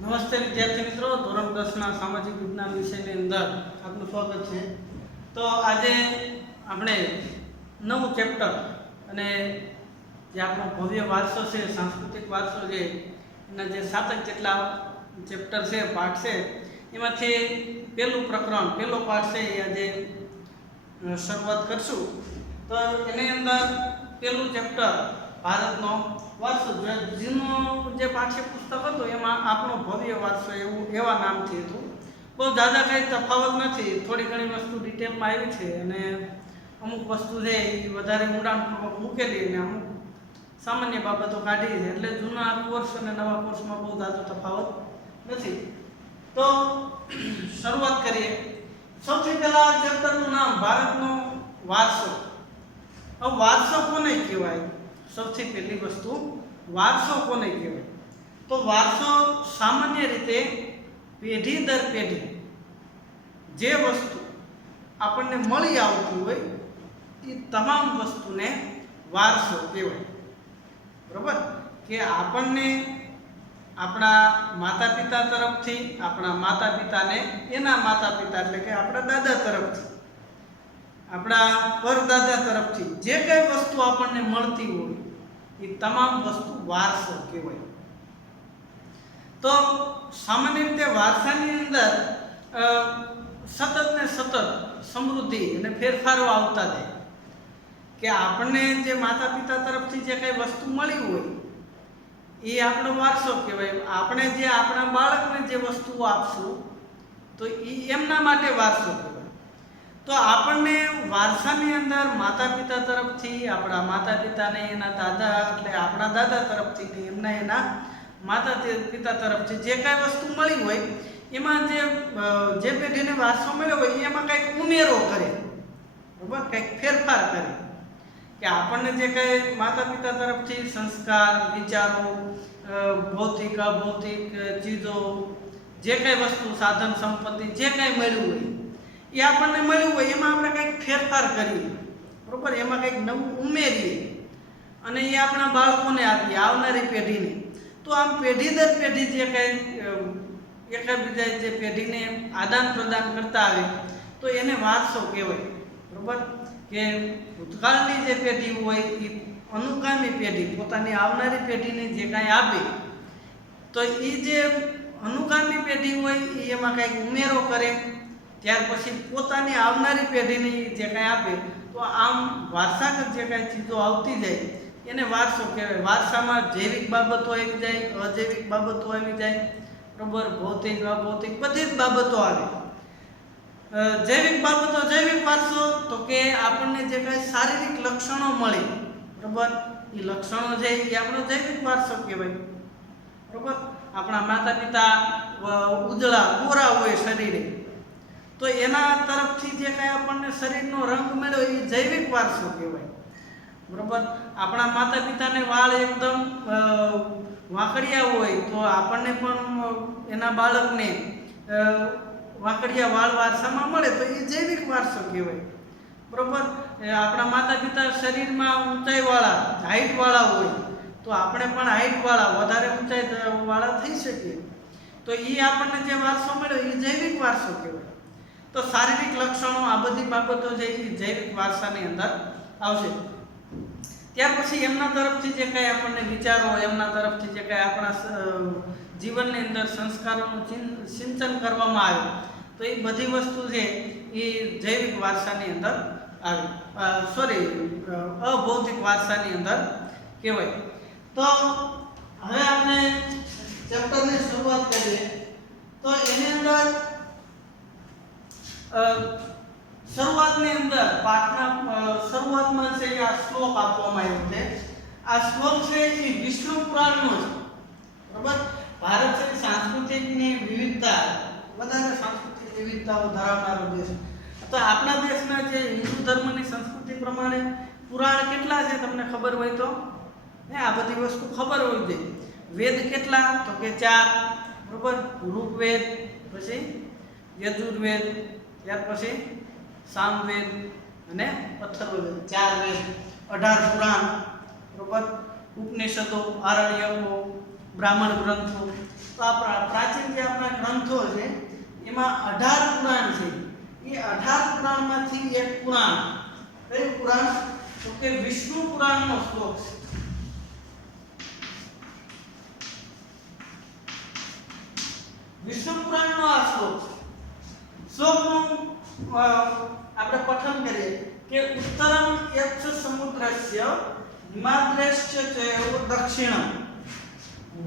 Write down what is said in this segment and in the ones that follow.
નમસ્તે વિદ્યાર્થી મિત્રો, ધોરણ 10ના સામાજિક વિજ્ઞાન વિષયની અંદર આપનું સ્વાગત છે। તો આજે આપણે નવું ચેપ્ટર અને જે આપણો ભવ્ય વારસો છે, સાંસ્કૃતિક વારસો છે, એના જે 7 જેટલા ચેપ્ટર છે, પાઠ છે, એમાંથી પહેલું પ્રકરણ, પહેલો પાઠ છે એ આજે શરૂઆત કરશું। તો એની અંદર પહેલું ચેપ્ટર ભારતનો વારસો, જેનું જે પાઠ્યપુસ્તક હતું એમાં આપણો ભવ્ય વારસો એવા નામથી હતું। બહુ દાદા કંઈ તફાવત નથી, થોડી ઘણી વસ્તુ ડિટેલમાં આવી છે અને અમુક વસ્તુ છે એ વધારે ઊંડાણપૂર્વક મૂકેલી અને અમુક સામાન્ય બાબતો કાઢી છે, એટલે જૂના કોર્સ અને નવા કોર્સમાં બહુ દાદો તફાવત નથી। તો શરૂઆત કરીએ। સૌથી પહેલા ચેપ્ટરનું નામ ભારતનો વારસો। હવે વારસો કોને કહેવાય? સૌથી પહેલી વસ્તુ, વારસો કોને કહેવાય? તો વારસો સામાન્ય રીતે પેઢી દર પેઢી જે વસ્તુ આપણને મળી આવતી હોય એ તમામ વસ્તુને વારસો કહેવાય। બરાબર? કે આપણને આપણા માતા પિતા તરફથી, આપણા માતા પિતાને એના માતા પિતા એટલે કે આપણા દાદા તરફથી, આપણા પરદાદા તરફથી જે કઈ વસ્તુ આપણને મળતી હોય એ તમામ વસ્તુ વારસો કહેવાય। તો સામાન્ય રીતે વારસાની અંદર સતત ને સતત સમૃદ્ધિ અને ફેરફારો આવતા જાય, કે આપણને જે માતા પિતા તરફથી જે કઈ વસ્તુ મળી હોય એ આપણો વારસો કહેવાય। આપણે જે આપણા બાળકને જે વસ્તુઓ આપશું તો એ એમના માટે વારસો કહેવાય। તો આપણને વારસાની અંદર માતા પિતા તરફથી, આપણા માતા પિતાને એના દાદા એટલે આપણા દાદા તરફથી, એના માતા પિતા તરફથી જે કાંઈ વસ્તુ મળી હોય એમાં જે પેઢીને વારસો મળ્યો હોય એમાં કંઈક ઉમેરો કરે, બરાબર, કંઈક ફેરફાર કરે, કે આપણને જે કંઈ માતા પિતા તરફથી સંસ્કાર, વિચારો, ભૌતિક અભૌતિક ચીજો, જે કંઈ વસ્તુ, સાધન સંપત્તિ જે કંઈ મળ્યું હોય એ આપણને મળ્યું હોય એમાં આપણે કંઈક ફેરફાર કરીએ, બરાબર, એમાં કંઈક નવું ઉમેરીએ અને એ આપણા બાળકોને આપીએ, આવનારી પેઢીને। તો આમ પેઢી દર પેઢી જે કંઈ એકબીજા જે પેઢીને આદાન પ્રદાન કરતા આવે તો એને વારસો કહેવાય, બરાબર। કે ભૂતકાળની જે પેઢી હોય એ અનુગામી પેઢી પોતાની આવનારી પેઢીને જે કાંઈ આપે તો એ જે અનુગામી પેઢી હોય એ એમાં કંઈક ઉમેરો કરે, ત્યાર પછી પોતાની આવનારી પેઢીને જે કાંઈ આપે, તો આમ વારસાગત જે કાંઈ ચીજો આવતી જાય એને વારસો કહેવાય। વારસામાં જૈવિક બાબતો આવી જાય, અજૈવિક બાબતો આવી જાય, બરાબર, ભૌતિક અભૌતિક બધી જ બાબતો આવે। જૈવિક બાબતો, જૈવિક વારસો તો કે આપણને જે કાંઈ શારીરિક લક્ષણો મળે, બરાબર, એ લક્ષણો છે એ આપણો જૈવિક વારસો કહેવાય, બરાબર। આપણા માતા પિતા ઉજળા ગોરા હોય શરીરે તો એના તરફથી જે કાંઈ આપણને શરીરનો રંગ મળ્યો એ જૈવિક વારસો કહેવાય, બરાબર। આપણા માતા પિતાને વાળ એકદમ વાંકડિયા હોય તો આપણને પણ એના બાળકને વાંકડિયા વાળ વારસામાં મળે તો એ જૈવિક વારસો કહેવાય, બરાબર। આપણા માતા પિતા શરીરમાં ઊંચાઈવાળા, હાઈટવાળા હોય તો આપણે પણ હાઈટવાળા, વધારે ઊંચાઈવાળા થઈ શકીએ તો એ આપણને જે વારસો મળ્યો એ જૈવિક વારસો કહેવાય। તો શારીરિક લક્ષણો, આ બધી બાબતો છે એ જૈવિક વારસાની અંદર આવશે। ત્યાર પછી એમના તરફથી જે કાંઈ આપણને વિચારો, એમના તરફથી જે કાંઈ આપણા જીવનની અંદર સંસ્કારોનું સિંચન કરવામાં આવે તો એ બધી વસ્તુ છે એ જૈવિક વારસાની અંદર આવે, અભૌતિક વારસાની અંદર કહેવાય। તો હવે આપણે ચેપ્ટરની શરૂઆત કરીએ। તો એની અંદર શરૂઆતની અંદર પાઠના શરૂઆતમાં છે આ શ્લોક આપવામાં આવ્યો છે। આ શ્લોક છે એ વિષ્ણુ પુરાણનો છે, બરાબર। ભારત છે સાંસ્કૃતિકની વિવિધતા, વધારે સાંસ્કૃતિક વિવિધતાઓ ધરાવનારો દેશ। તો આપણા દેશના જે હિન્દુ ધર્મની સંસ્કૃતિ પ્રમાણે પુરાણ કેટલા છે તમને ખબર હોય તો આ બધી વસ્તુ ખબર હોવી જોઈએ। વેદ કેટલા? તો કે 4, બરાબર। ઋગ્વેદ, પછી યજુર્વેદ, ત્યાર પછી સામવેદ અને અથર્વવેદ, 4 વેદ, 18 પુરાણ, બરાબર, ઉપનિષદો, આરણ્યકો, બ્રાહ્મણ ગ્રંથો, તો આપણા પ્રાચીન જે આપણા ગ્રંથો છે એમાં 18 પુરાણ છે. એ 18 પુરાણમાંથી એક પુરાણ, કયું પુરાણ? તો કે વિષ્ણુ પુરાણનો શ્લોક છે. વિષ્ણુ પુરાણનો આ શ્લોક છે. શ્લોકનું આપણે પઠન કરીએ કે ઉત્તરમ યક્ષ સમુદ્રસ્ય હિમાદ્રેશ્ચ ચૈવ દક્ષિણમ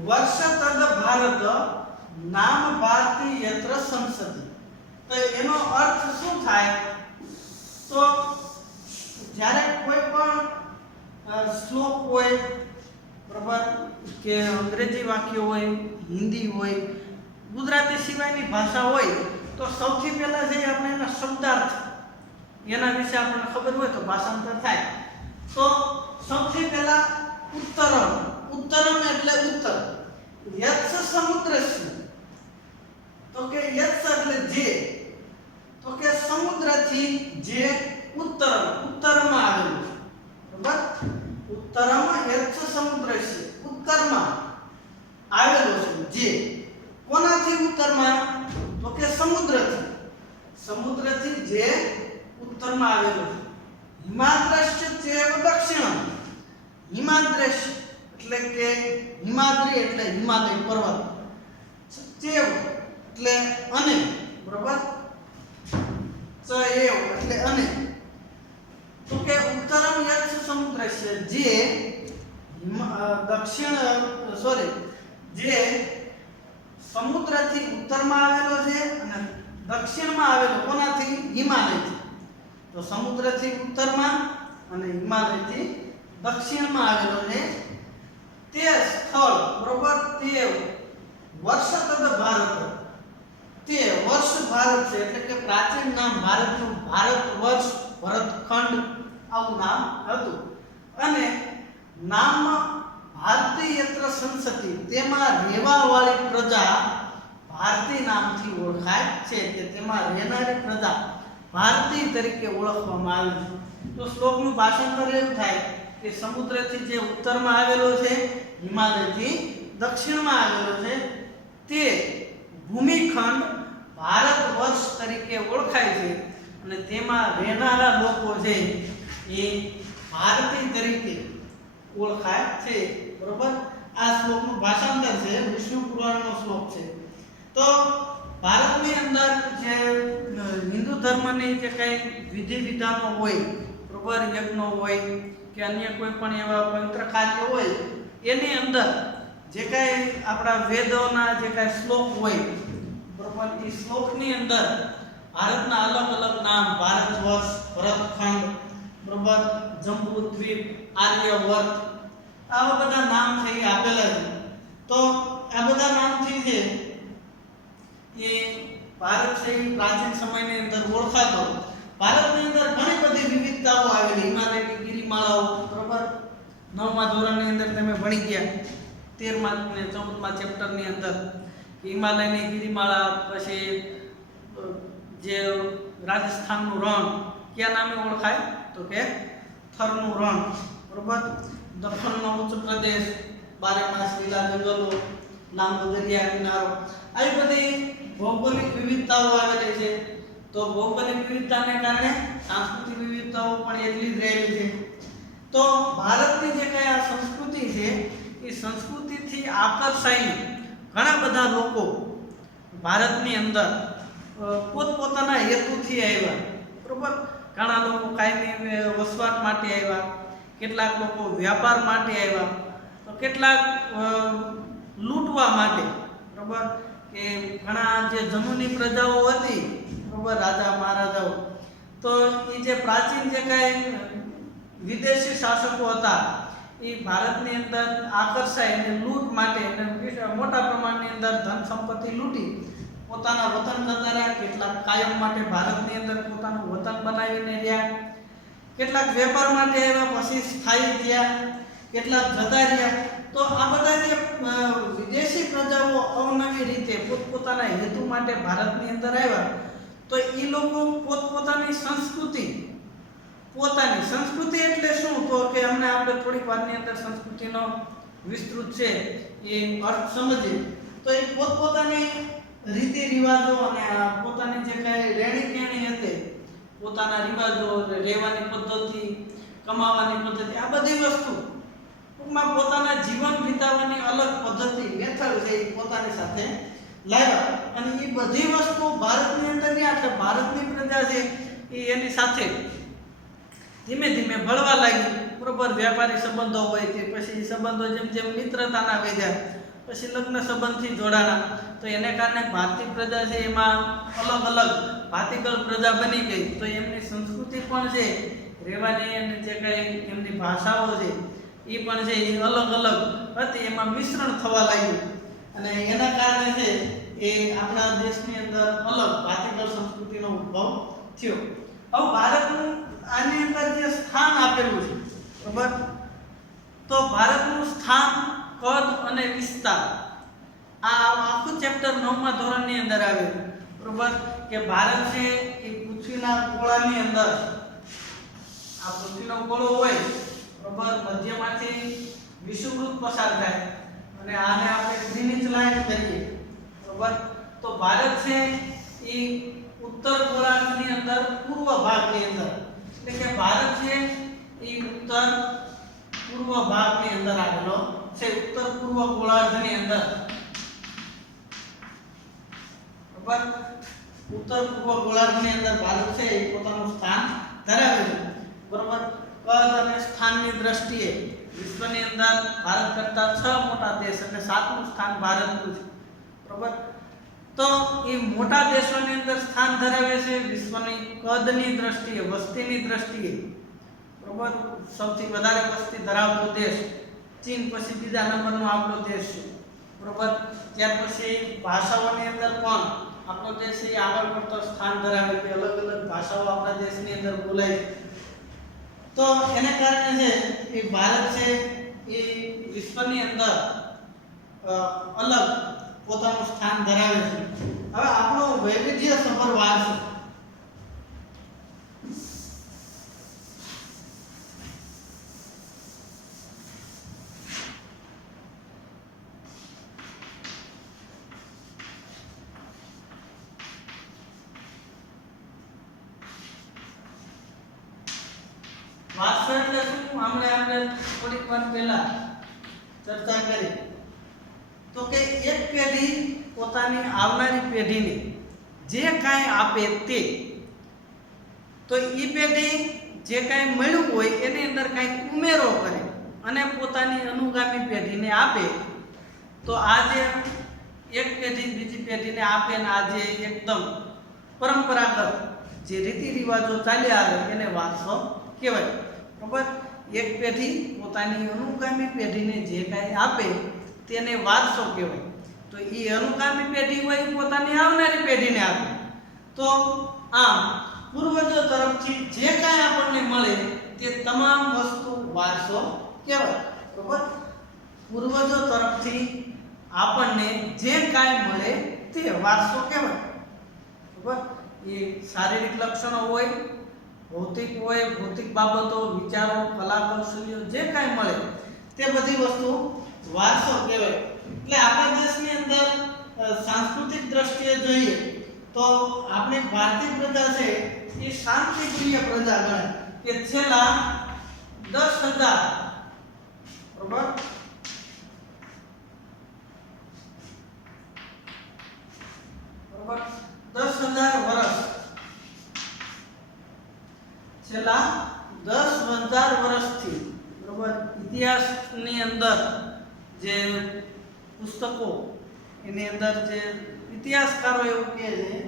વર્ષ તદ ભારત નામ ભારતી યત્ર સંસતિ. તો એનો અર્થ શું થાય? તો જ્યારે કોઈ પણ શ્લોક હોય, બરાબર, કે અંગ્રેજી વાક્ય હોય, હિન્દી હોય, ગુજરાતી સિવાયની ભાષા હોય, તો સૌથી પહેલા જે આપણે એના શબ્દાર્થ એના વિશે આપણને ખબર હોય તો ભાષાંતર થાય. તો સૌથી પહેલા ઉત્તરમ, ઉત્તરમ એટલે ઉત્તર. યત્સ સમુદ્રસ્ય, તો કે યત્સ એટલે જે, તો કે સમુદ્રથી જે ઉત્તરમ, ઉત્તરમાં આવેલું છે. બરાબર, ઉત્તરમ યત્સ સમુદ્રસ્ય, ઉત્તરમાં આવેલો છે. જે કોનાથી ઉત્તરમાં? તો કે સમુદ્રથી. સમુદ્રથી જે ઉત્તરમાં આવેલો છે. હિમાદ્રશ્ચ ચૈવ દક્ષિણમ. હિમાદ્રશ એટલે કે હિમાદ્રી એટલે હિમાલય પર્વત. ચૈવ એટલે અને, બરાબર, ચૈવ એટલે અને. તો કે ઉત્તરમ યત્સ સમુદ્રસ્ય, જે દક્ષિણ જે સમુદ્રથી ઉત્તરમાં આવેલો છે અને દક્ષિણમાં આવેલો કોનાથી? હિમાલયથી. તો સમુદ્રથી ઉત્તરમાં અને હિમાલયથી દક્ષિણમાં આવેલો છે તે સ્થળ, બરોબર, તે વર્ષ તદ ભારત, તે વર્ષ ભારત છે. એટલે કે પ્રાચીન નામ ભારતનું ભારત વર્ષ, ભરતખંડ આવું નામ હતું. અને નામ ભારતી યત્ર સંસતિ, તેમાં રહેવાવાળી પ્રજા ભારતી નામથી ઓળખાય છે. કે તેમાં રહેનારી પ્રજા ભારતી તરીકે ઓળખવામાં આવે છે. તો શ્લોકનું ભાષાંતર એવું થાય કે સમુદ્રથી જે ઉત્તરમાં આવેલો છે, હિમાલયથી દક્ષિણમાં આવેલો છે, તે ભૂમિખંડ ભારત વર્ષ તરીકે ઓળખાય છે. અને તેમાં રહેનારા લોકો છે એ ભારતી તરીકે ઓળખાય છે. બરોબર, આ શ્લોકનું ભાષાંતર છે, વિષ્ણુ પુરાણનો શ્લોક છે. તો ભારતની અંદર જે હિન્દુ ધર્મની જે કઈ વિધિ વિધાનો હોય, બરોબર, યજ્ઞો હોય કે અન્ય કોઈ પણ એવા પવિત્ર કાર્ય હોય, એની અંદર જે કઈ આપણા વેદોના જે કઈ શ્લોક હોય, બરોબર, એ શ્લોકની અંદર ભારતના અલગ અલગ નામ, ભારત વર્ષ, ભરતખંડ, બરોબર, જંબુદ્વીપ, આર્યવર્ત, આવા બધા નામ છે એ આપેલા છે. તો આ બધા નામથી છે એ ભારત છે એ પ્રાચીન સમયની અંદર ઓળખાતો. ભારતની અંદર ઘણી બધી વિવિધતાઓ આવેલી. હિમાલયની ગિરિમાળાઓ, બરોબર, 9મા ધોરણની અંદર તમે ભણી ગયા, 13મા અને 14મા ચેપ્ટરની અંદર હિમાલયની ગિરિમાળા, પછી જે રાજસ્થાનનું રણ કયા નામે ઓળખાય? તો કે થરનું રણ, બરોબર, દક્ષિણનો ઉચ્ચ પ્રદેશ, 12 માસ લીલા જંગલો, લાંબો દરિયા કિનારો, આવી બધી ભૌગોલિક વિવિધતાઓ આવેલી છે. તો ભૌગોલિક વિવિધતાને કારણે સાંસ્કૃતિક વિવિધતાઓ પણ એટલી જ રહેલી છે. તો ભારતની જે કઈ આ સંસ્કૃતિ છે એ સંસ્કૃતિથી આકર્ષાઈને ઘણા બધા લોકો ભારતની અંદર પોતપોતાના હેતુથી આવ્યા. બરોબર, ઘણા લોકો કાયમી વસવાટ માટે આવ્યા, કેટલાક લોકો વ્યાપાર માટે આવ્યા, તો કેટલાક લૂંટવા માટે. બરોબર, કે ઘણા જે જમીની પ્રજાઓ હતી, બરોબર, રાજા મહારાજાઓ, તો એ જે પ્રાચીન જે કઈ વિદેશી શાસકો હતા એ ભારતની અંદર આકર્ષાય અને લૂંટ માટે મોટા પ્રમાણની અંદર ધન સંપત્તિ લૂંટી પોતાના વતન જતા રહ્યા. કેટલાક કાયમ માટે ભારતની અંદર પોતાનું વતન બનાવીને રહ્યા, કેટલાક વેપાર માટે આવ્યા, પછી સ્થાયી થયા, કેટલાક જતા રહ્યા. તો આ બધા જે વિદેશી પ્રજાઓ અવનવી રીતે પોતપોતાના હેતુ માટે ભારતની અંદર આવ્યા, તો એ લોકો પોતપોતાની સંસ્કૃતિ એટલે શું? તો કે આપણે થોડીક વારની અંદર સંસ્કૃતિનો વિસ્તૃત છે એ અર્થ સમજીએ. તો એ પોતપોતાની રીતિ રિવાજો અને પોતાની જે કઈ રહેણી કહેણી હતી, પોતાના રિવાજો, રહેવાની પદ્ધતિ, કમાવાની પદ્ધતિ, આ બધી વસ્તુ ટૂંકમાં પોતાના જીવન વિતાવવાની અલગ પદ્ધતિ, મેથડ છે એ પોતાની સાથે લાવ્યા. અને એ બધી વસ્તુ ભારતની અંદર ત્યાં એટલે ભારતની પ્રજા છે એ એની સાથે ધીમે ધીમે ભળવા લાગી. બરોબર, વ્યાપારી સંબંધો હોય તે પછી સંબંધો જેમ જેમ મિત્રતાના વધ્યા, પછી લગ્ન સંબંધથી જોડાણા, તો એને કારણે ભારતીય પ્રજા છે એમાં અલગ અલગ ભાતીગળ પ્રજા બની ગઈ. તો એમની સંસ્કૃતિ પણ છે, રહેવાની અને જે કંઈ એમની ભાષાઓ છે એ પણ છે એ અલગ અલગ હતી, એમાં મિશ્રણ થવા લાગ્યું. અને એના કારણે છે એ આપણા દેશની અંદર અલગ ભાતીગળ સંસ્કૃતિનો ઉદ્ભવ થયો. હવે ભારતનું આની અંદર જે સ્થાન આપેલું છે, બરાબર, તો ભારતનું સ્થાન, કદ અને વિસ્તાર આ આખું ચેપ્ટર 9મા ધોરણની અંદર આવે છે. બરાબર, કે ભારત છે એ પૃથ્વીના ગોળાની અંદર, આ પૃથ્વીનો ગોળો હોય, બરાબર, મધ્યમાંથી વિષુવવૃત્ત પસાર થાય અને આને આપણે ગ્રીનિચ લાઈન કહીએ. બરાબર, તો ભારત છે એ ઉત્તર ગોળાર્ધની અંદર પૂર્વ ભાગની અંદર, એટલે કે ભારત છે એ ઉત્તર પૂર્વ ભાગની અંદર આવેલો છે, ઉત્તર પૂર્વ ગોળાર્ધની અંદર. બરાબર, ઉત્તર પૂર્વ ગોળાર્ધની અંદર ભારત છે એ પોતાનું સ્થાન ધરાવે છે. બરાબર, કદ અને સ્થાનની દ્રષ્ટિએ વિશ્વની અંદર ભારત કરતા 6 મોટા દેશ અને 7મું સ્થાન ભારતનું છે. બરાબર, તો એ મોટા દેશોની અંદર સ્થાન ધરાવે છે વિશ્વની કદની દ્રષ્ટિએ, વસ્તીની દ્રષ્ટિએ. બરાબર, સૌથી વધારે વસ્તી ધરાવતો દેશ ચીન, પછી બીજા નંબરનો આપણો દેશ છે. બરાબર, ત્યાર પછી ભાષાઓની અંદર પણ આપણો દેશ એ આગળ પડતો સ્થાન ધરાવે છે, અલગ અલગ ભાષાઓ આપણા દેશની અંદર બોલાય છે. તો એને કારણે છે એ ભારત છે એ વિશ્વની અંદર અલગ પોતાનું સ્થાન ધરાવે છે. હવે આપણો વૈવિધ્યસભર વારસો, વારસો એટલે શું? આપણે થોડીક વાર પહેલા ચર્ચા કરી તો કે એક પેઢી પોતાની આવનારી પેઢીને જે કાંઈ આપે તે, તો એ પેઢી જે કાંઈ મળ્યું હોય એની અંદર કાંઈક ઉમેરો કરે અને પોતાની અનુગામી પેઢીને આપે. તો આ જે એક પેઢી બીજી પેઢીને આપે ને આ જે એકદમ પરંપરાગત જે રીતિ રિવાજો ચાલ્યા આવે એને વારસો કહેવાય. બરાબર, એક પેઢી પોતાની અનુગામી પેઢીને જે કાંઈ આપે તેને વારસો કહેવાય. તો એ અનુગામી પેઢી હોય પોતાની આવનારી પેઢીને આપે. તો આમ પૂર્વજો તરફથી જે કાંઈ આપણને મળે તે તમામ વસ્તુ વારસો કહેવાય. બરાબર, પૂર્વજો તરફથી આપણને જે કાંઈ મળે તે વારસો કહેવાય. બરાબર, એ શારીરિક લક્ષણો હોય, ભૌતિક હોય, ભૌતિક બાબતો, વિચારો, કલા કૌશલ્યો, જે કાંઈ મળે તે બધી વસ્તુ વારસો કહેવાય. એટલે આપણા દેશની અંદર સાંસ્કૃતિક દ્રષ્ટિએ જોઈએ તો આપણી ભારતીય પ્રજા છે એ શાંતિપ્રિય પ્રજા ગણાય. કે છેલ્લા 10,000 બરાબર 10,000 વર્ષ, છેલ્લા 10,000 વર્ષથી બરાબર ઇતિહાસની અંદર જે પુસ્તકો એની અંદર જે ઇતિહાસકારો એવું કહે છે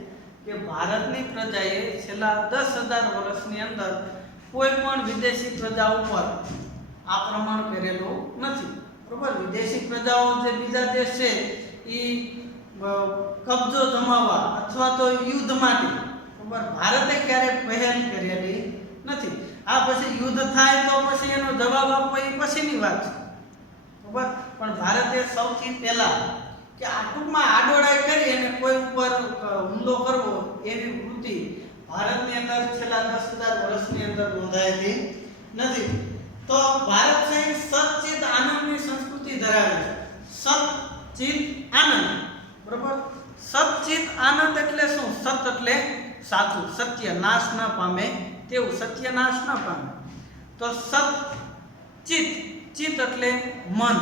કે ભારતની પ્રજાએ છેલ્લા 10,000 વર્ષની અંદર કોઈ પણ વિદેશી પ્રજા ઉપર આક્રમણ કરેલું નથી. બરાબર, વિદેશી પ્રજાઓ જે બીજા દેશ છે એ કબજો જમાવવા અથવા તો યુદ્ધ માટે બરાબર ભારતે ક્યારેય પહેલ કરેલી નથી. આ પછી યુદ્ધ થાય તો પછી એનો જવાબ આપવો એ પછીની વાત છે. બરાબર, પણ ભારતે સૌથી પહેલા કે આ ટૂંકમાં આડોડાઈ કરી અને કોઈ ઉપર હુમલો કરવો એવી વૃત્તિ ભારતની અંદર છેલ્લા 10,000 વર્ષની અંદર નોંધાયેલી નથી. તો ભારત છે સચ્ચિત આનંદની સંસ્કૃતિ ધરાવે છે. સચ્ચિત આનંદ બરોબર. સચ્ચિત આનંદ એટલે શું? સત એટલે સાચું, સત્ય નાશ ન પામે તેવું, સત્ય નાશ ન પામે. તો સચ્ચિત, ચિત એટલે મન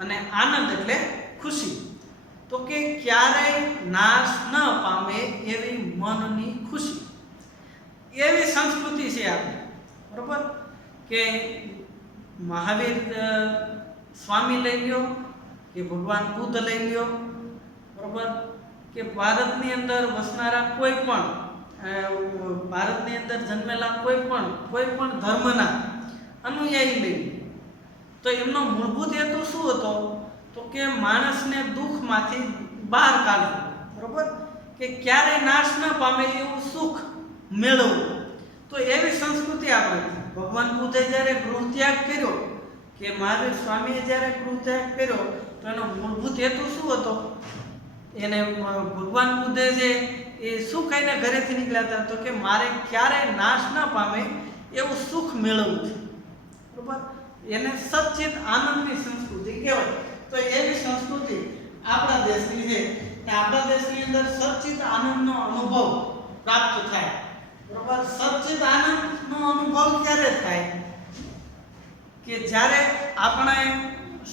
અને આનંદ એટલે ખુશી. તો કે ક્યારેય નાશ ન પામે એવી મનની ખુશી, એવી સંસ્કૃતિ છે આપણે. બરોબર. કે મહાવીર સ્વામી લઈ લ્યો કે ભગવાન બુદ્ધ લઈ લ્યો, બરોબર, કે ભારતની અંદર વસનારા કોઈ પણ, ભારતની અંદર જન્મેલા કોઈ પણ ધર્મના અનુયાયી લઈ લ્યો, તો એમનો મૂળભૂત હેતુ શું હતો? તો કે માણસને દુઃખમાંથી બહાર કાઢવું, બરોબર, કે ક્યારેય નાશ ન પામે એવું સુખ મેળવવું. તો એવી સંસ્કૃતિ આપણે. ભગવાન બુદ્ધે જ્યારે ગૃહ ત્યાગ કર્યો, કે મહાવીર સ્વામીએ જ્યારે ગૃહ ત્યાગ કર્યો, તો એનો મૂળભૂત હેતુ શું હતો? એને ભગવાન બુદ્ધે જે એ શું કહીને ઘરેથી નીકળ્યા હતા? તો કે મારે ક્યારેય નાશ ન પામે એવું સુખ મેળવવું છે, બરોબર. એને સચ્ચિત આનંદની સંસ્કૃતિ કહેવાય. તો એવી સંસ્કૃતિ આપણા દેશની છે. આપણા દેશની અંદર સચ્ચિત આનંદનો અનુભવ પ્રાપ્ત થાય, બરોબર. સચ્ચિત આનંદનો અનુભવ ક્યારે થાય? કે જ્યારે આપણે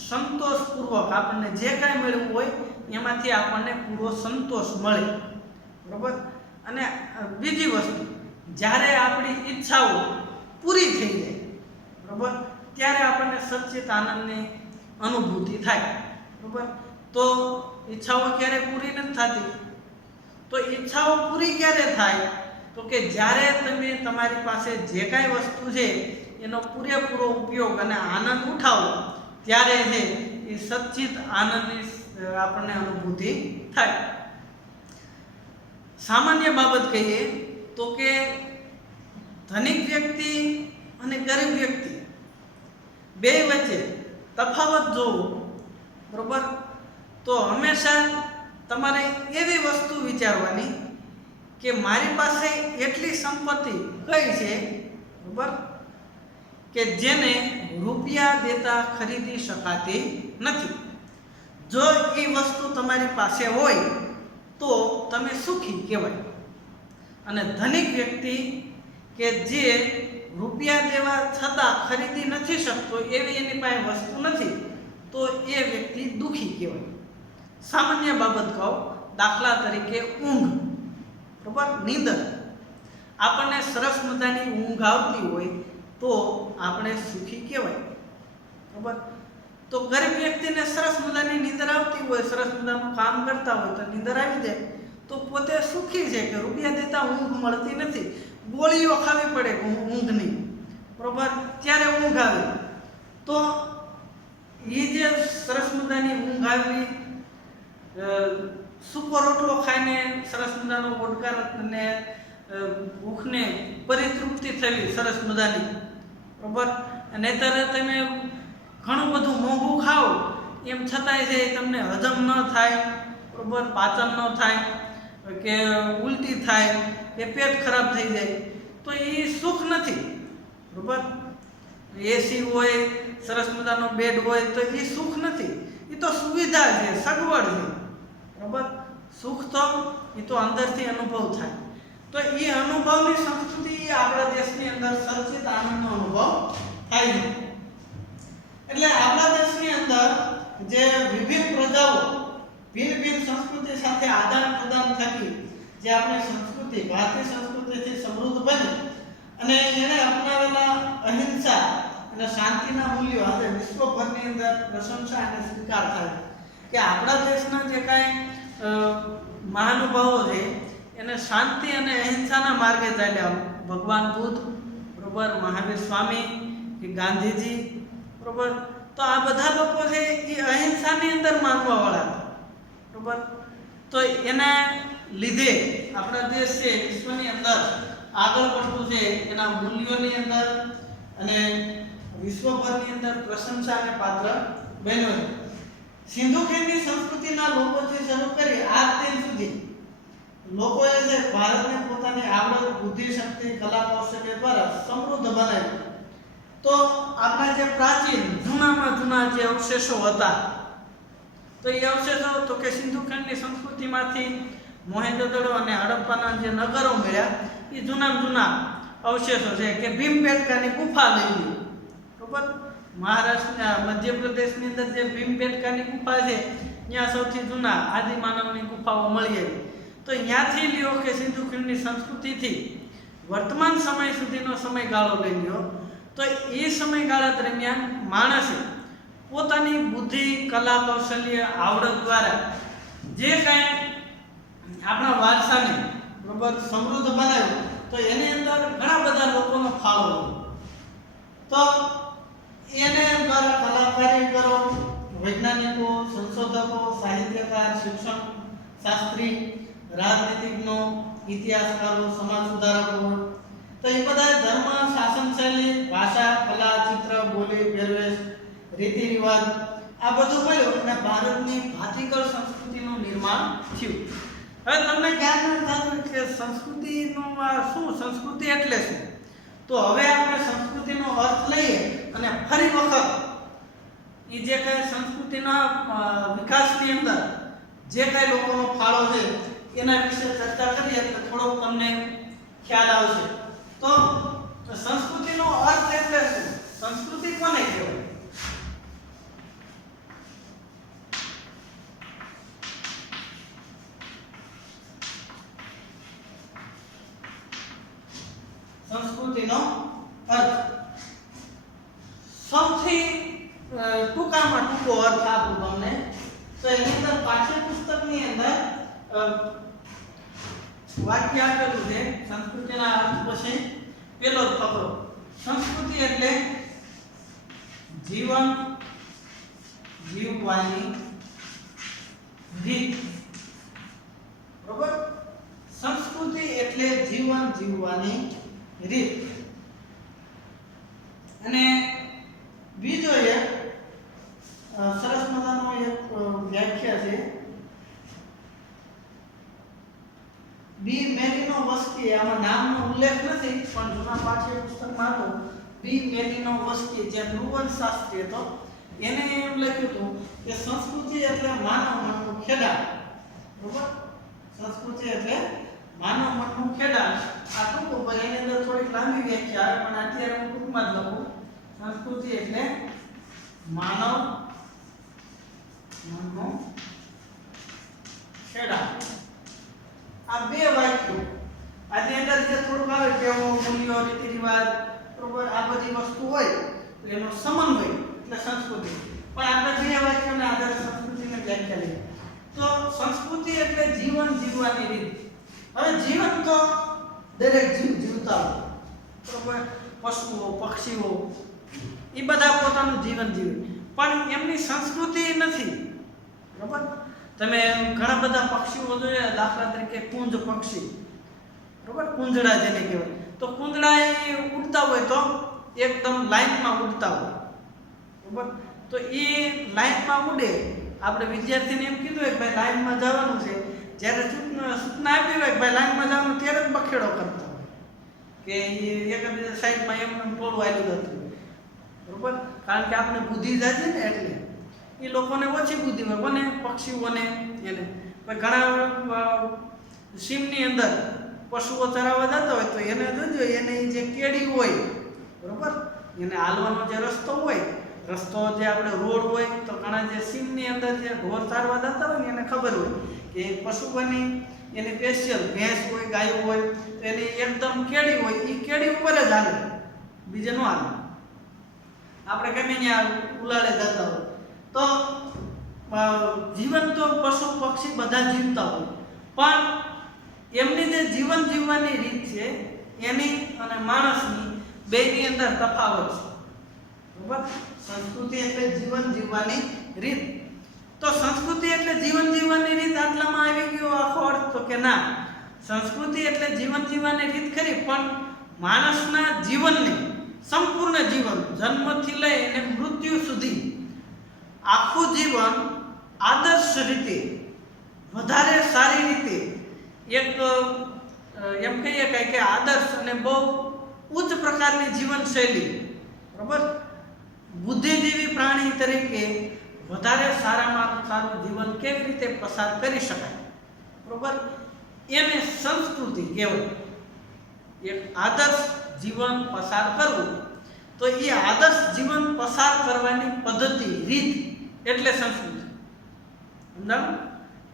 સંતોષપૂર્વક આપણને જે કાંઈ મળવું હોય એમાંથી આપણને પૂરો સંતોષ મળે, બરોબર. અને બીજી વસ્તુ, જ્યારે આપણી ઈચ્છાઓ પૂરી થઈ જાય, બરોબર, ત્યારે આપણને સચ્ચિત આનંદની અનુભૂતિ થાય, બરોબર. તો ઈચ્છાઓ ક્યારે પૂરી નથી થતી? તો ઈચ્છાઓ પૂરી ક્યારે થાય? તો કે જ્યારે તમે તમારી પાસે જે કાંઈ વસ્તુ છે એનો પૂરેપૂરો ઉપયોગ અને આનંદ ઉઠાવો, ત્યારે છે એ સચ્ચિત આનંદની આપણને અનુભૂતિ થાય. સામાન્ય બાબત કહીએ તો કે ધનિક વ્યક્તિ અને ગરીબ વ્યક્તિ બે વચ્ચે તફાવત જોવો, બરોબર, તો હંમેશા તમારે એવી વસ્તુ વિચારવાની કે મારી પાસે એટલી સંપત્તિ કઈ છે, બરોબર, કે જેને રૂપિયા દેતા ખરીદી શકાતી નથી. જો એ વસ્તુ તમારી પાસે હોય તો તમે સુખી કહેવાય. અને ધનિક વ્યક્તિ કે જે રૂપિયા દેવા છતાં ખરીદી નથી શકતો, એવી એની પાસે વસ્તુ નથી, તો એ વ્યક્તિ દુઃખી કહેવાય. સામાન્ય બાબત કહો, દાખલા તરીકે ઊંઘ, બરોબર, નીંદર. આપણને સરસ મજાની ઊંઘ આવતી હોય તો આપણે સુખી કહેવાય, બરોબર. તો ગરીબ વ્યક્તિને સરસ મજાની નીંદર આવતી હોય, સરસ મજાનું કામ કરતા હોય તો નીંદર આવી જાય તો પોતે સુખી છે કે રૂપિયા દેતા ઊંઘ મળતી નથી, ગોળીઓ ખાવી પડે ઊંઘની, બરોબર, ત્યારે ઊંઘ આવે. તો એ જે સરસ મજાની ઊંઘ આવી, સૂકો રોટલો ખાઈને સરસ મજાનો ઓડકાર અને ભૂખને પરિતૃપ્તિ થવી સરસ મજાની, બરોબર. નહીંતર તમે ઘણું બધું મોંઘું ખાઓ એમ છતાંય છે તમને હજમ ન થાય, બરોબર, પાચન ન થાય, કે ઉલટી થાય, કે પેટ ખરાબ થઈ જાય, તો એ સુખ નથી, બરોબર. એસી હોય, સરસ મજાનો બેડ હોય તો એ સુખ નથી, એ તો સુવિધા છે, સગવડ છે, બરોબર. સુખ તો એ તો અંદરથી અનુભવ થાય. તો એ અનુભવની સંસ્કૃતિ આપણા દેશની અંદર સચ્ચિત આનંદનો અનુભવ થાય છે. એટલે આપણા દેશની અંદર જે વિવિધ પ્રજાઓ ભિન્ન સંસ્કૃતિ સાથે આદાન પ્રદાન થકી જે આપણી સંસ્કૃતિ, ભારતીય સંસ્કૃતિથી સમૃદ્ધ બની અને એને અપનાવેલા અહિંસા અને શાંતિના મૂલ્યો આજે વિશ્વભરની અંદર પ્રશંસા અને સ્વીકાર થાય કે આપણા દેશના જે કાંઈ મહાનુભાવો છે એને શાંતિ અને અહિંસાના માર્ગે ચાલ્યા. ભગવાન બુદ્ધ, બરોબર, મહાવીર સ્વામી કે ગાંધીજી, બરોબર. તો આ બધા લોકો છે એ અહિંસાની અંદર માનવાવાળા હતા, બરોબર. તો એના લીધે આપણા દેશ છે વિશ્વની અંદર આગળ પડતું છે, એના મૂલ્યોની અંદર અને વિશ્વભરની અંદર પ્રશંસાને પાત્ર બન્યો છે. સિંધુ ખીણની સંસ્કૃતિના લોકોથી શરૂ કરી આજ દિન સુધી લોકોએ જે ભારતને પોતાની આવડત, બુદ્ધિ, શક્તિ, કલા, કૌશલ્ય દ્વારા સમૃદ્ધ બનાવ્યું. તો આપણા જે પ્રાચીન જૂનામાં જૂના જે અવશેષો હતા, તો એ અવશેષો તો કે સિંધુ ખંડની સંસ્કૃતિમાંથી મોહેંજો-દડો અને હડપ્પાના જે નગરો મળ્યા એ જૂના અવશેષો છે કે ભીમબેટકાની ગુફા લઈ લો, બરોબર. મહારાષ્ટ્રના મધ્યપ્રદેશની અંદર જે ભીમબેટકાની ગુફા છે ત્યાં સૌથી જૂના આદિમાનવની ગુફાઓ મળી આવી. તો ત્યાંથી લ્યો કે સિંધુ ખંડની સંસ્કૃતિથી વર્તમાન સમય સુધીનો સમયગાળો લઈ લ્યો તો એ સમયગાળા દરમિયાન માણસે પોતાની બુદ્ધિ, કલા, કૌશલ્ય, આવડત દ્વારા જે કાંઈ આપણા વારસાને બરોબર સમૃદ્ધ બનાવ્યું તો એની અંદર ઘણા બધા લોકોનો ફાળો હતો. તો એને દ્વારા કલાકારીગરો, વૈજ્ઞાનિકો, સંશોધકો, સાહિત્યકાર, શિક્ષણ શાસ્ત્રી, રાજનીતિજ્ઞો, ઇતિહાસકારો, સમાજ સુધારકો, તો એ બધા ધર્મ, શાસન શૈલી, ભાષા, કલા, ચિત્ર, બોલી, પહેરવેશ, રીતિ રિવાજ આ બધું મળ્યું અને ભારતની ભાતીગળ સંસ્કૃતિનું નિર્માણ થયું. હવે તમને જ્ઞાન થતું કે સંસ્કૃતિનું આ શું, સંસ્કૃતિ એટલે શું? તો હવે આપણે સંસ્કૃતિનો અર્થ લઈએ અને ફરી વખત એ જે કાંઈ સંસ્કૃતિના વિકાસની અંદર જે કાંઈ લોકોનો ફાળો છે એના વિશે ચર્ચા કરીએ તો થોડોક તમને ખ્યાલ આવશે. તો સંસ્કૃતિનો અર્થ એટલે શું? સંસ્કૃતિ કોને કહેવાય? સંસ્કૃતિનો અર્થ સૌથી ટૂંકામાં ટૂંકો અર્થ આપું તમને તો એની અંદર પાઠ્યપુસ્તકની અંદર વાક્ય આપેલું છે સંસ્કૃતિના અર્થ પછી પેલો જ ફકરો. સંસ્કૃતિ એટલે જીવન જીવવાની રીત, બરોબર. સંસ્કૃતિ એટલે જીવન જીવવાની રીત. અને બીજો એક સરસ મજાનો એક વ્યાખ્યા છે બી મેલિનોવસ્કી, આમાં નામનો ઉલ્લેખ નથી પણ જૂના પાઠ્યપુસ્તકમાં હતો. બી મેલિનોવસ્કી જે નૃવંશશાસ્ત્રી હતો એને એમ લખ્યું હતું કે સંસ્કૃતિ એટલે માનવ મનનું ખેડાણ, બરોબર. સંસ્કૃતિ એટલે માનવ મનનું ખેડાણ. આ ટૂંકું પણ એની અંદર થોડીક લાંબી વ્યાખ્યા આવે પણ અત્યારે હું ટૂંકમાં જ લખું. સંસ્કૃતિ એટલે માનવ મનનું ખેડાણ. આ બે વાક્યો આની અંદર જે થોડુંક આવે ટેવો, મૂલ્યો, રીતિ રિવાજ, બરોબર, આ બધી વસ્તુ હોય તો એનો સમન્વય એટલે સંસ્કૃતિ. પણ આપણે બે વાક્યોના આધારે સંસ્કૃતિને વ્યાખ્યા લઈએ તો સંસ્કૃતિ એટલે જીવન જીવવાની રીત. હવે જીવન તો દરેક જીવ જીવતા હોય, બરોબર. પશુઓ, પક્ષીઓ એ બધા પોતાનું જીવન જીવે પણ એમની સંસ્કૃતિ નથી, બરોબર. તમે ઘણા બધા પક્ષીઓ જોયા, દાખલા તરીકે કુંજ પક્ષી, બરોબર, કુંજડા જેને કહેવાય. તો કુંજડા એ ઉડતા હોય તો એકદમ લાઈનમાં ઉડતા હોય, બરોબર. તો એ લાઈનમાં ઉડે. આપણે વિદ્યાર્થીને એમ કીધું હોય કે ભાઈ લાઈનમાં જવાનું છે, જ્યારે સૂચના આપી હોય કે ભાઈ લાઈનમાં જવાનું ત્યારે જ બખેડો કરતા હોય કે એક સાઈડમાં એમને ટોળું આવી જતું હોય, બરોબર. કારણ કે આપણે બુદ્ધિ જાજી ને એટલે એ લોકોને ઓછી બુદ્ધિ હોય, કોને? પક્ષીઓને. એને ઘણા સીમની અંદર પશુઓ ચરાવવા જતા હોય તો એને જોજો એને જે કેડી હોય, બરોબર, એને હાલવાનો જે રસ્તો હોય, રસ્તો જે આપણે રોડ હોય તો ઘણા જે સીમની અંદર જે ઢોર ચારવા જતા હોય ને એને ખબર હોય કે પશુઓની એની સ્પેશિયલ ભેંસ હોય, ગાયો હોય તો એની એકદમ કેડી હોય, એ કેડી ઉપર જ હાલે, બીજે ન હાલે. આપણે ગમે ત્યાં ઉલાડે જતા હોય તો જીવન તો પશુ પક્ષી બધા જીવતા હોય પણ એમની જે જીવન જીવવાની રીત છે એની અને માણસની બેની અંદર તફાવત છે, બરાબર. સંસ્કૃતિ એટલે જીવન જીવવાની રીત. તો સંસ્કૃતિ એટલે જીવન જીવવાની રીત આટલામાં આવી ગયો આખો અર્થ? તો કે ના, સંસ્કૃતિ એટલે જીવન જીવવાની રીત ખરી પણ માણસના જીવનને સંપૂર્ણ જીવન જન્મથી લઈને મૃત્યુ સુધી આખું જીવન આદર્શ રીતે, વધારે સારી રીતે એક એમ કહીએ કે આદર્શ અને બહુ ઉચ્ચ પ્રકારની જીવનશૈલી, બરાબર, બુદ્ધિજીવી પ્રાણી તરીકે વધારે સારામાં સારું જીવન કેવી રીતે પસાર કરી શકાય, બરોબર, એને સંસ્કૃતિ કહેવાય. એક આદર્શ જીવન પસાર કરવું, તો એ આદર્શ જીવન પસાર કરવાની પદ્ધતિ, રીત એટલે સંસ્કૃતિ. સમજાણું?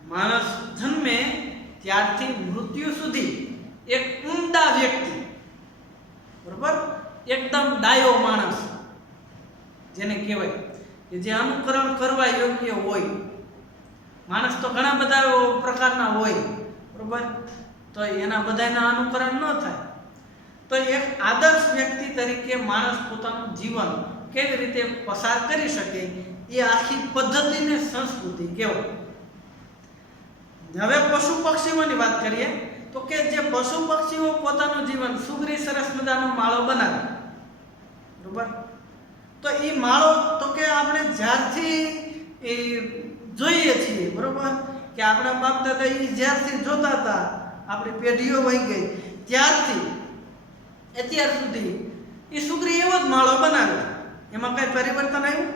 માણસ જન્મે ત્યારથી મૃત્યુ સુધી એક ઉમદા વ્યક્તિ, બરોબર, એકદમ ડાયો માણસ જેને કહેવાય કે જે અનુકરણ કરવા યોગ્ય હોય. માણસ તો ઘણા બધા પ્રકારના હોય, બરોબર, તો એના બધાના અનુકરણ ન થાય. તો એક આદર્શ વ્યક્તિ તરીકે માણસ પોતાનું જીવન કેવી રીતે પસાર કરી શકે એ આખી પદ્ધતિને સંસ્કૃતિ કહેવાય. હવે પશુ પક્ષીઓની વાત કરીએ તો કે જે પશુ પક્ષીઓ પોતાનું જીવન સુગરી સરસ મજાનો માળો બનાવે, બરોબર, તો એ માળો તો કે આપણે જ્યારથી એ જોઈએ છીએ, બરોબર, કે આપણા બાપ દાદા એ જ્યારથી જોતા હતા, આપણી પેઢીઓ વહી ગઈ ત્યારથી અત્યાર સુધી એ સુગરી એવો જ માળો બનાવે. એમાં કઈ પરિવર્તન આવ્યું?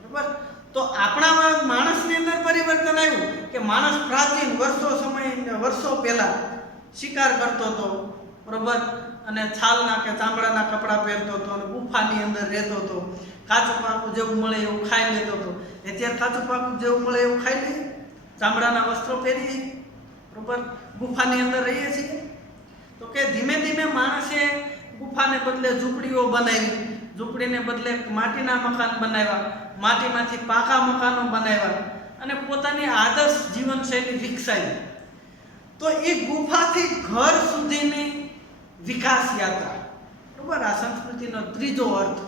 બરોબર. તો આપણા માણસની અંદર પરિવર્તન આવ્યું કે માણસ પ્રાચીન વર્ષો પહેલા શિકાર કરતો હતો, બરોબર, અને છાલના કે ચામડાના કપડાં પહેરતો હતો અને ગુફાની અંદર રહેતો હતો. કાચું પાકું જેવું મળે એવું ખાઈ લેતો હતો. અત્યારે કાચું પાકું જેવું મળે એવું ખાઈ લઈએ, ચામડાના વસ્ત્રો પહેરીએ, બરોબર, ગુફાની અંદર રહીએ છીએ. તો કે ધીમે ધીમે માણસે ગુફાને બદલે ઝૂંપડીઓ બનાવી, ઝૂંપડીને બદલે માટીના મકાન બનાવ્યા, માટીમાંથી પાકા મકાનો બનાવ્યા અને પોતાની આદર્શ જીવનશૈલી વિકસાવી. તો એ ગુફાથી ઘર સુધીની વિકાસ યાત્રા, બરોબર, આ સંસ્કૃતિનો ત્રીજો અર્થ.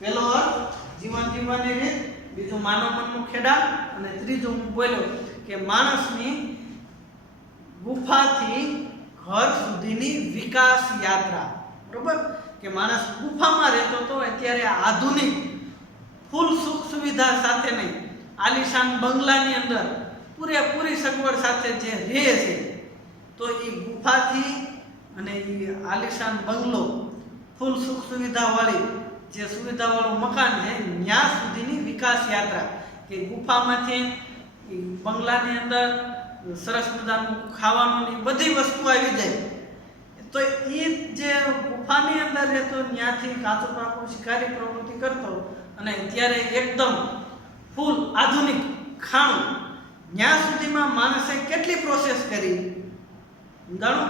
પહેલો અર્થ જીવન જીવવાની રીત, બીજું માનવ મનનું ખેડાણ, અને ત્રીજું હું બોલ્યો કે માણસની ગુફાથી ઘર સુધીની વિકાસ યાત્રા, બરોબર, કે માણસ ગુફામાં રહેતો હતો, અત્યારે આધુનિક ફૂલ સુખ સુવિધા સાથે નહીં, આલિશાન બંગલાની અંદર પૂરેપૂરી સગવડ સાથે જે રહે છે, તો એ ગુફાથી અને એ આલિશાન બંગલો ફૂલ સુખ સુવિધાવાળી જે સુવિધાવાળું મકાન છે ત્યાં સુધીની વિકાસ યાત્રા, કે ગુફામાંથી બંગલાની અંદર સરસ મજાનું ખાવાનું બધી વસ્તુ આવી જાય. તો એ જે ગુફાની અંદર રહેતો ત્યાંથી કાચું પાકું શિકારી પ્રવૃત્તિ કરતો અને અત્યારે એકદમ ફૂલ આધુનિક ખાણું, ત્યાં સુધીમાં માણસે કેટલી પ્રોસેસ કરી, જાણો,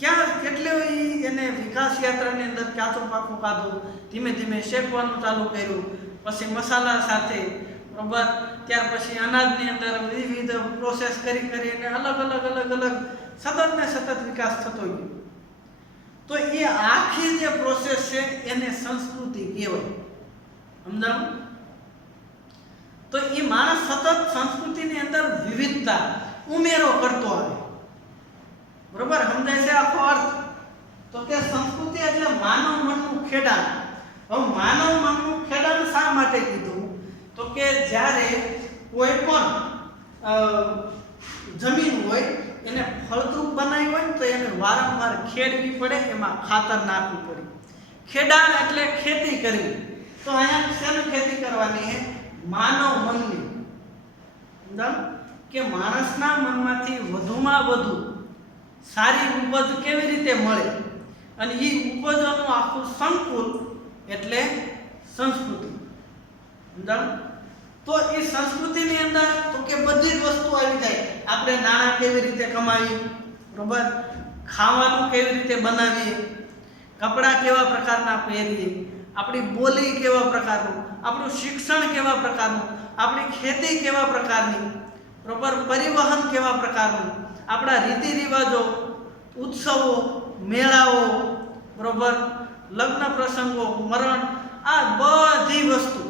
ક્યાં કેટલી એને વિકાસ યાત્રાની અંદર કાચું પાકું ખાધું, ધીમે ધીમે શેકવાનું ચાલુ કર્યું, પછી મસાલા સાથે, બરોબર, ત્યાર પછી અનાજની અંદર વિવિધ પ્રોસેસ કરીને અલગ અલગ સતત ને સતત વિકાસ થતો ગયો. તો એ આખી જે પ્રોસેસ છે એને સંસ્કૃતિ કહેવાય. સમજાવું? તો એ માણસ સતત સંસ્કૃતિની અંદર વિવિધતા ઉમેરો કરતો આવે, બરોબર, સમજાય છે આખો અર્થ? તો કે સંસ્કૃતિ એટલે માનવ મનનું ખેડાણ. હવે માનવ મનનું ખેડાણ શા માટે કીધું? તો કે જ્યારે કોઈ પણ જમીન હોય એને ફળદ્રુપ બનાવી હોય તો એને વારંવાર ખેડવી પડે, એમાં ખાતર નાખવું પડે. ખેડાણ એટલે ખેતી કરવી. તો અહીંયા શેની ખેતી કરવાની છે? માનવ મનની. સમજાયું? કે માણસના મનમાંથી વધુમાં વધુ સારી ઉપજ કેવી રીતે મળે, અને એ ઉપજોનું આખું સંકુલ એટલે સંસ્કૃતિ. સમજાયું? તો એ સંસ્કૃતિની અંદર તો કે બધી જ વસ્તુ આવી જાય. આપણે નાણાં કેવી રીતે કમાવીએ, બરોબર, ખાવાનું કેવી રીતે બનાવીએ, કપડાં કેવા પ્રકારના પહેરીએ, આપણી બોલી કેવા પ્રકારનું, આપણું શિક્ષણ કેવા પ્રકારનું, આપણી ખેતી કેવા પ્રકારની, બરોબર, પરિવહન કેવા પ્રકારનું, આપણા રીતિ રિવાજો, ઉત્સવો, મેળાઓ, બરોબર, લગ્ન પ્રસંગો, મરણ, આ બધી વસ્તુ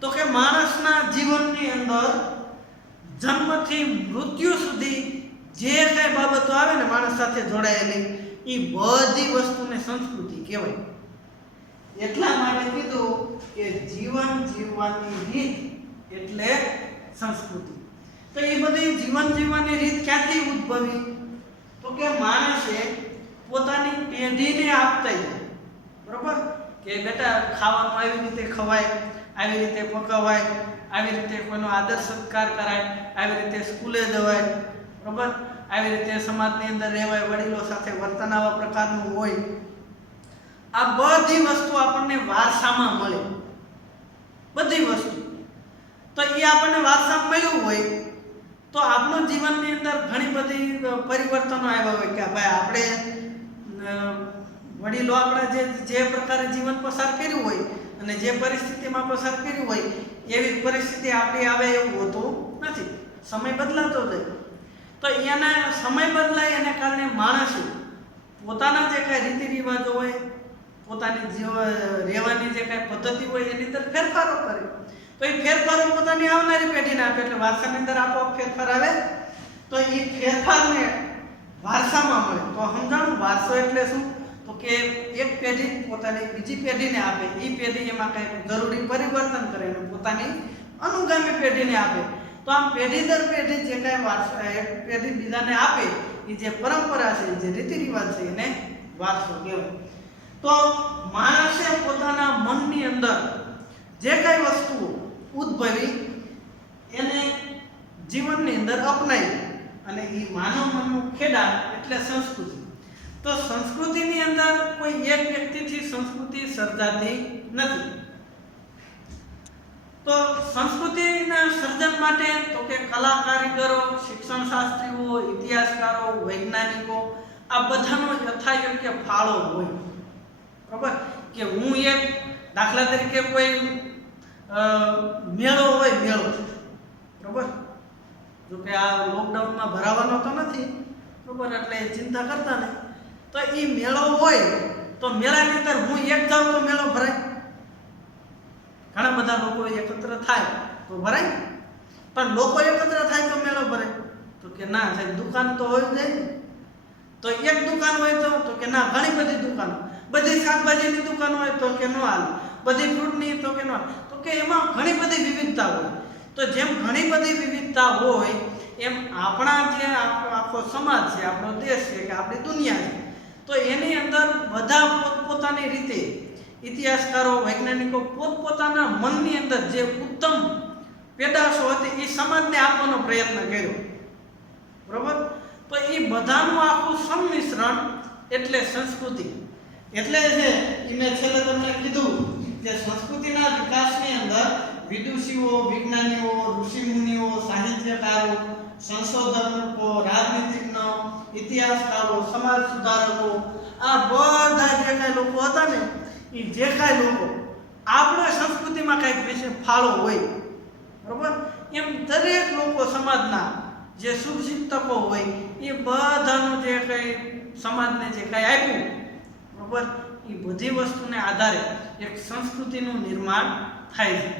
તો કે માણસના જીવનની અંદર જન્મથી મૃત્યુ સુધી જે કઈ બાબતો આવે ને માણસ સાથે જોડાયેલી, એ બધી વસ્તુને સંસ્કૃતિ કહેવાય. એટલા માટે કીધું કે જીવન જીવવાની રીત એટલે સંસ્કૃતિ. તો એ બધી જીવન જીવવાની રીત ક્યાંથી ઉદ્ભવી? તો કે માણસે પોતાની પેઢીને આપતા, બરોબર, કે બેટા ખાવાનું આવી રીતે ખવાય, આવી રીતે પકવાય, આવી રીતે કોઈનો આદર સત્કાર કરાય, આવી રીતે સ્કૂલે જવાય, બરોબર, આવી રીતે સમાજની અંદર રહેવાય, વડીલો સાથે વર્તન આવા પ્રકારનું હોય. આ બધી વસ્તુ આપણને વારસામાં મળે, બધી વસ્તુ. તો એ આપણને વારસામાં મળ્યું હોય તો આપણું જીવનની અંદર ઘણી બધી પરિવર્તનો આવ્યા હોય કે ભાઈ આપણે વડીલો આપણા જે પ્રકારે જીવન પસાર કર્યું હોય અને જે પરિસ્થિતિમાં પસાર કર્યું હોય એવી પરિસ્થિતિ આપણી આવે એવું હોતું નથી. સમય બદલાતો જાય. તો એના સમય બદલાય એને કારણે માણસે પોતાના જે કાંઈ રીતિ રિવાજો હોય, પોતાની રહેવાની જે કાંઈ પદ્ધતિ હોય એની અંદર ફેરફારો કરે. તો એ ફેરફારો પોતાની આવનારી પેઢીને આપે, એટલે વારસાની અંદર આપોઆપ ફેરફાર આવે. તો એ ફેરફારને વારસામાં મળે. તો સમજાણું વારસો એટલે શું? તો કે એક પેઢી પોતાની બીજી પેઢીને આપે, એ પેઢી એમાં કંઈ જરૂરી પરિવર્તન કરે અને પોતાની અનુગામી પેઢીને આપે. તો આમ પેઢી દર પેઢી જે કાંઈ વારસો એક પેઢી બીજાને આપે એ જે પરંપરા છે, જે રીતિ રિવાજ છે એને વારસો કહેવાય. તો માણસે પોતાના મનની અંદર જે કાંઈ વસ્તુઓ ઉદ્ભવી એને જીવનની અંદર અપનાવી અને એ માનવ મનનું ખેડાણ એટલે સંસ્કૃતિ. તો સંસ્કૃતિની અંદર કોઈ એક વ્યક્તિથી સંસ્કૃતિ સર્જાતી નથી. તો સંસ્કૃતિના સર્જન માટે તો કે કલા કારીગરો, શિક્ષણ શાસ્ત્રીઓ, ઇતિહાસકારો, વૈજ્ઞાનિકો આ બધાનો યથાયોગ્ય ફાળો હોય. બરાબર કે હું એક દાખલા તરીકે કોઈ મેળો હોય, મેળો, બરાબર, જો કે આ લોકડાઉનમાં ભરાવાનો તો નથી, બરાબર, એટલે ચિંતા કરતા નહીં. તો એ મેળો હોય તો મેળાની અંદર હું એક જાઉં તો મેળો ભરાય? ઘણા બધા લોકો એકત્ર થાય તો ભરાય. પણ લોકો એકત્ર થાય તો મેળો ભરાય? તો કે ના સાહેબ, દુકાન તો હોય જાય ને. તો એક દુકાન હોય તો કે ના ઘણી બધી દુકાનો, બધી શાકભાજીની દુકાન હોય તો કે નો હાલે, બધી ફ્રૂટની તો કે નો હાલે. તો કે એમાં ઘણી બધી વિવિધતા હોય. તો જેમ ઘણી બધી વિવિધતા હોય એમ આપણા જે આખો સમાજ છે, આપણો દેશ છે કે આપણી દુનિયા છે, તો એની અંદર બધા પોતપોતાની રીતે ઇતિહાસકારો, વૈજ્ઞાનિકો પોતપોતાના મનની અંદર જે ઉત્તમ પેદાશો હતી એ સમાજને આપવાનો પ્રયત્ન કર્યો. બરોબર. તો એ બધાનું આખું સંમિશ્રણ એટલે સંસ્કૃતિ. એટલે છે એ મેં છેલ્લે તમને કીધું કે સંસ્કૃતિના વિકાસની અંદર વિદુષીઓ, વિજ્ઞાનીઓ, ઋષિમુનિઓ, સાહિત્યકારો, સંશોધકો, રાજનીતિજ્ઞો, ઇતિહાસકારો, સમાજ સુધારકો આ બધા જે કાંઈ લોકો હતા ને એ જે કાંઈ લોકો આપણા સંસ્કૃતિમાં કાંઈક વિશે ફાળો હોય, બરાબર, એમ દરેક લોકો સમાજના જે શુભચિંતકો હોય એ બધાનું જે કંઈ સમાજને જે કંઈ આપ્યું, બરાબર, એ બધી વસ્તુને આધારે એક સંસ્કૃતિનું નિર્માણ થાય છે.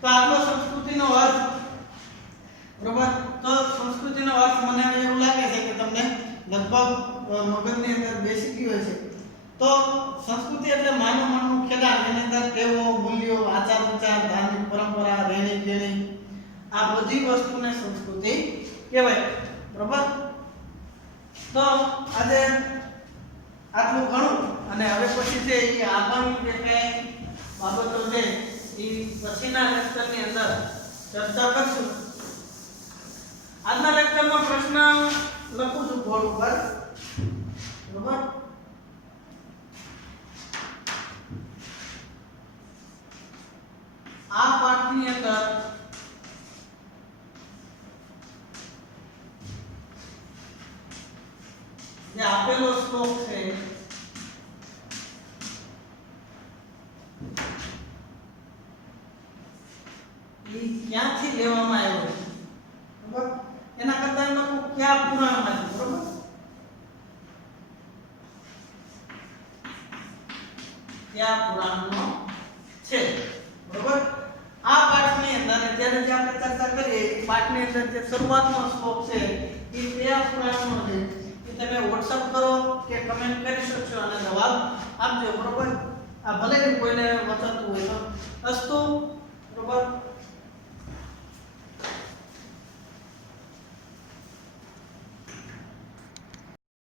તો આટલો સંસ્કૃતિનો અર્થ, બરાબર, તો સંસ્કૃતિનો અર્થ મને એવું લાગે છે કે તમને લગભગ મગજની અંદર બેસી ગયો છે. તો સંસ્કૃતિ એટલે માનવ મનનું ખેડાણ, એની અંદર ટેવો, મૂલ્યો, આચાર વિચાર, ધાર્મિક પરંપરા, રહેણી કહેણી આ બધી વસ્તુને સંસ્કૃતિ કહેવાય. બરાબર. તો આજે આટલું ઘણું અને હવે પછી છે એ આગામી જે કંઈ બાબતો છે એ પછીના લેક્ચરની અંદર ચર્ચા કરશું. આજના લેક્ચરમાં પ્રશ્ન લખું છું બોર્ડ ઉપર, બરાબર. આ પાઠની અંદર જે આપેલો શ્લોક છે એ ક્યાંથી લેવામાં આવ્યો છે, બરાબર, એના કરતા એમ લખું કયા પુરાણમાંથી, બરાબર. કયા પુરાણનો છે, બરાબર. આ પાઠની અંદર અત્યારે જે આપણે ચર્ચા કરીએ એ પાઠની અંદર જે શરૂઆતનો શ્લોક છે એ કયા પુરાણનો છે એ તમે WhatsApp કરો કે કમેન્ટ કરી શકશો અને જવાબ આપજો, બરાબર. આ ભલે કોઈને વચતું હોય તો અસ્તુ.